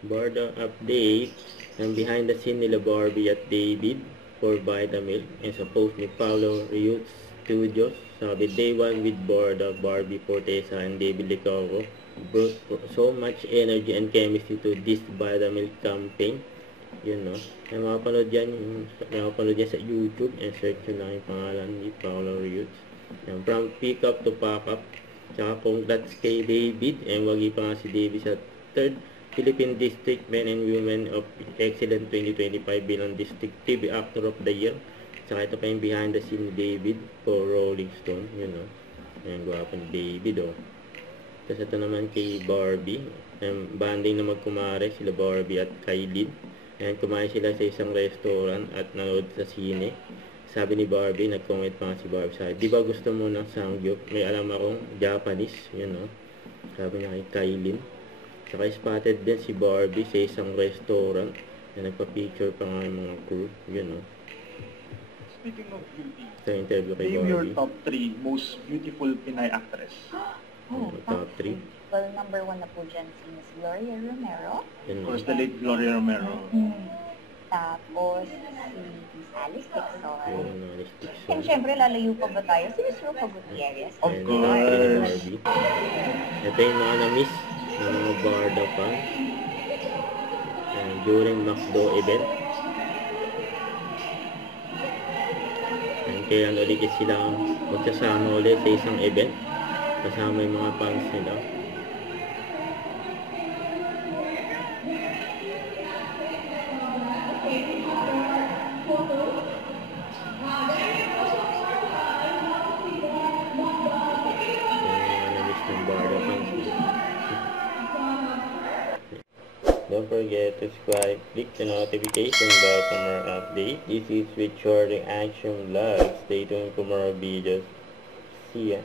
Barda update ng behind the scene nila Barbie at David for Vitamilk and sa post ni Paulo Rios Studios. Sabi, day 1 with Barda, Barbie Fortesa and David Licauro brought so much energy and chemistry to this Vitamilk campaign. Yun, no? Ay makapanood yan sa YouTube and search nyo lang yung pangalan ni Paulo Rios. Yan, from pick up to pack up. Tsaka congrats kay David and wagi pa nga si David sa 3rd Philippine District Men and Women of Excellence 2025 bilang District TV Actor of the Year. Tsaka ito pa yung behind the scene ni David for Rolling Stone. Yun, no? Ayan, gwapo ni David, oh. Tapos ito naman kay Barbie. Banding na magkumare sila Barbie at Kailin. Ayan, kumain sila sa isang restaurant at nanood sa sine. Sabi ni Barbie, nag-comment pa nga si Barbie sa di ba gusto mo ng samgyup? May alam akong Japanese. Yun, no? Sabi niya kay Kailin. Saka spotted din si Barbie sa isang restaurant na nagpa-picture pa nga yung mga crew. Yun, no? Speaking of beauty, sa interview kay name your Barbie. top 3 most beautiful Pinay actress. Top 3. Well, number 1 na po dyan si Miss Gloria Romero. Yun, Of no? course, the late Gloria Romero. Tapos si Miss Alice Dixon. Yun, no? Listic And song. syempre, lalayo pa ba tayo? Si Miss Rupa Gutierrez. Of Ayan, course. top 3 ni Barbie. Ito yung mga na-miss ng mga Barda fans. Ayan, during McDo event. Ayan, kaya ulit silang magsasama ulit sa isang event kasama yung mga fans nila. Don't forget to subscribe, click the notification bell for more updates. This is with Short Action Vlog. Stay tuned for more videos. See ya.